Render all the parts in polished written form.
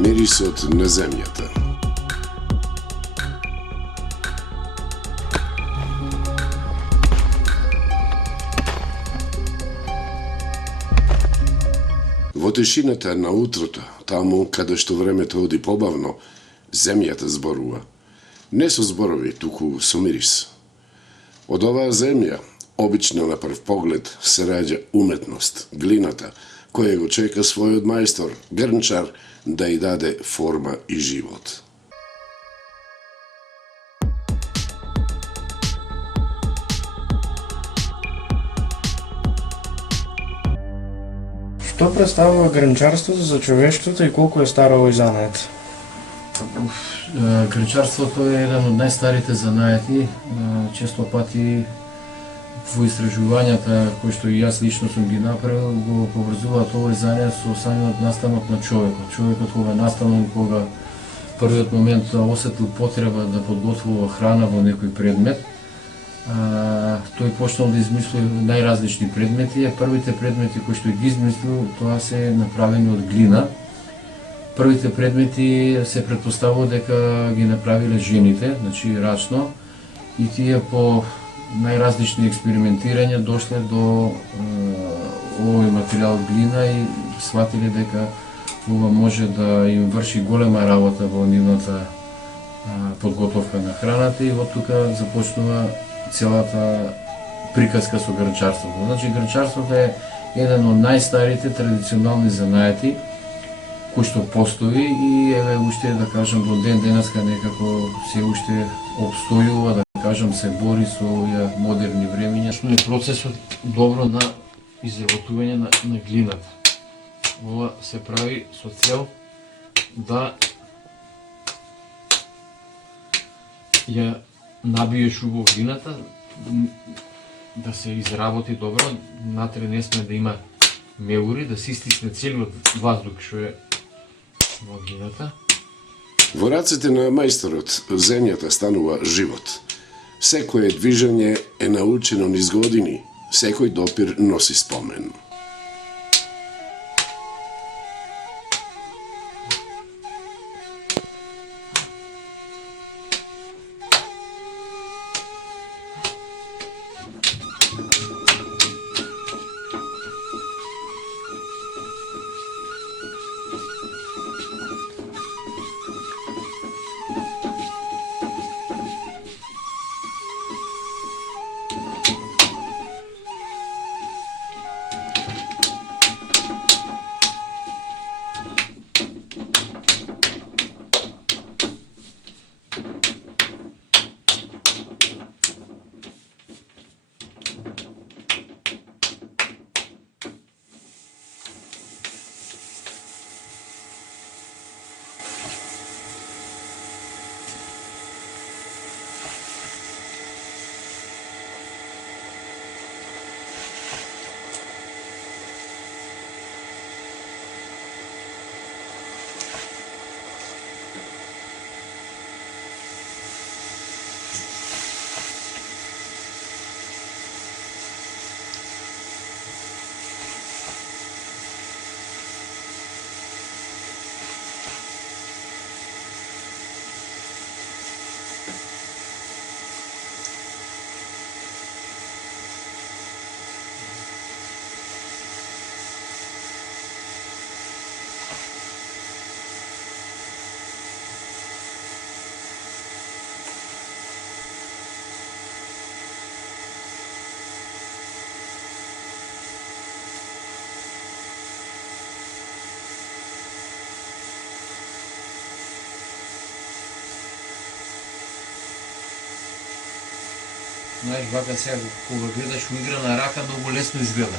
Мирисот на земјата. Во тишината на утрото, таму каде што времето оди побавно, земјата зборува. Не со зборови, туку со мирис. Од оваа земја, обично на прв поглед, се раѓа уметност, глината, која го чека својот мајстор, грнчар, да ја даде форма и живот. Што представува грнчарството за човештвото и колку е стар овој занает? Грнчарството е еден од најстарите занаети. Често пати во истражувањата кои што и јас лично сум ги направил, го поврзуваат овој занет со самиот настанок на човекот. Човекот кога настанал, кога првиот момент осетил потреба да подготвува храна во некој предмет, тој почнал да измисли најразлични предмети, а првите предмети кои што ги измислил, тоа се направени од глина. Првите предмети се претпоставува дека ги направиле жените, значи рачно, и тие по најразлични експериментирања дошле до овој материјал глина и сватиле дека ова може да им врши голема работа во нивната подготовка на храната, и од тука започнува целата приказка со грнчарството. Значи грнчарството е еден од најстарите традиционални занаети кој што постои и еве уште да кажам до ден денеска некако се уште обстојува, да кажам се бори со овие модерни времиња. Што е процесот добро на изработување на глината. Ова се прави со цел да ја набиеш убаво глината, да се изработи добро, натре не сме да има меури, да се истисне целиот воздух што е во глината. Во рацете на мајсторот земјата станува живот. Секое движење е научено низ години, секој допир носи спомен. Знаеш, вака сега, кога гледаш во игра на рака, многу лесно изгледа.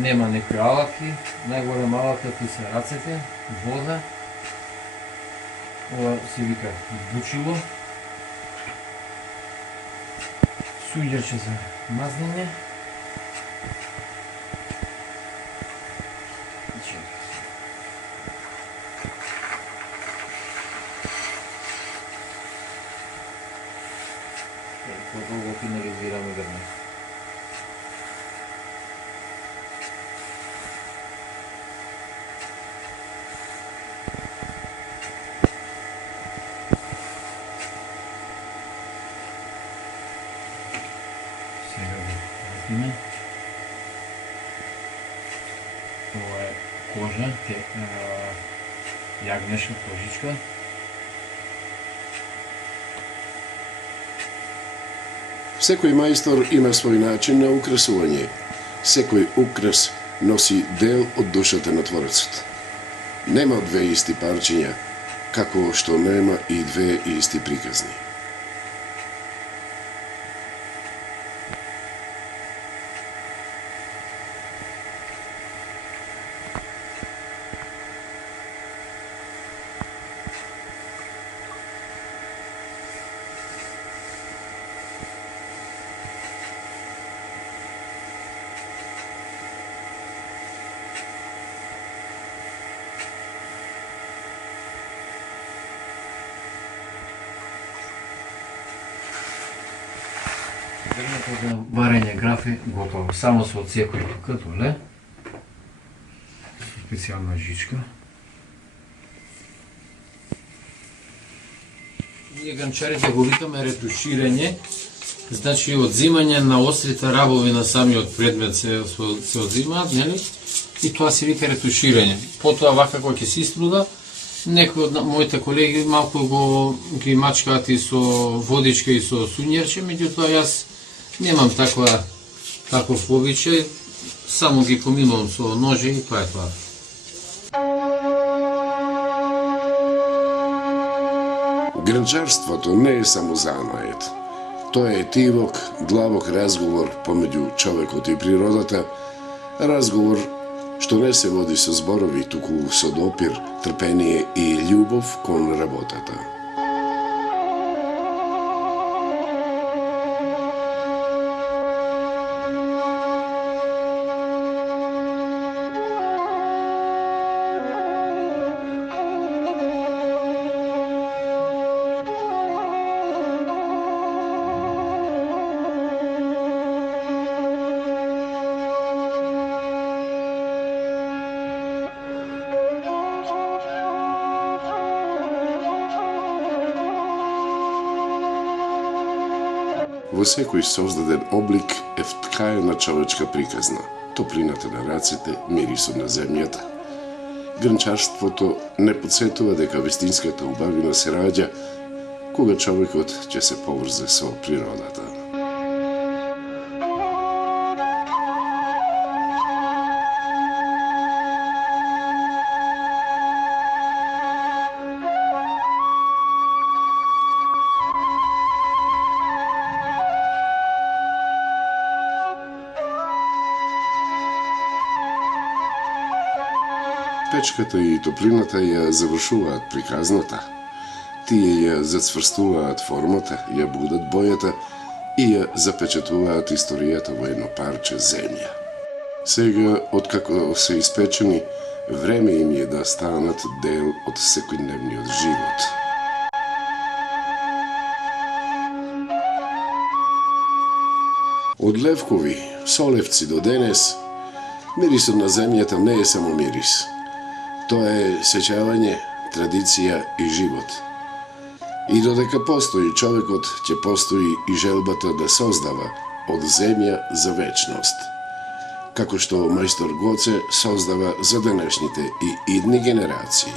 нема некои алаки, најголема алака ти се рацете, вода, ова се вика бучило, сунџерче за мазнење, подолго финализираме грмет. Сега го вратиме. Ова е кожа, јагнешка кожичка. Секој мајстор има свој начин на украсување. Секој украс носи дел од душата на Творецот. Нема две исти парчиња, како што нема и две исти приказни. Грмето за варење графи готово. Само се одсекои като ле. Специјална жичка. Ние гранчарите го викаме ретуширање. Значи одзимање на острите рабови на самиот предмет се одзимаат, нели? И тоа се вика ретуширање. Потоа вака кога ќе се иструда, некои од моите колеги малку ги мачкаат и со водичка и со сунјерче, меѓутоа јас немам таков обичај, само ги поминувам со ноже и тоа е тоа. Гранчарството не е само занает. Тоа е тивок, длабок разговор помеѓу човекот и природата, разговор што не се води со зборови, туку со допир, трпение и љубов кон работата. Во секој создаден облик е вткаена човечка приказна. Топлината на рацете, мирисот на земјата. Гранчарството не подсетува дека вистинската убавина се раѓа кога човекот ќе се поврзе со природата. Печката и топлината ја завршуваат приказната. Тие ја зацврстуваат формата, ја будат бојата и ја запечатуваат историјата во едно парче земја. Сега, откако се испечени, време им е да станат дел од секојдневниот живот. Од левкови, солевци до денес, мирисот на земјата не е само мирис. Тоа е сеќавање, традиција и живот. И додека постои човекот, ќе постои и желбата да создава од земја за вечност. Како што мајстор Гоце создава за денешните и идни генерации.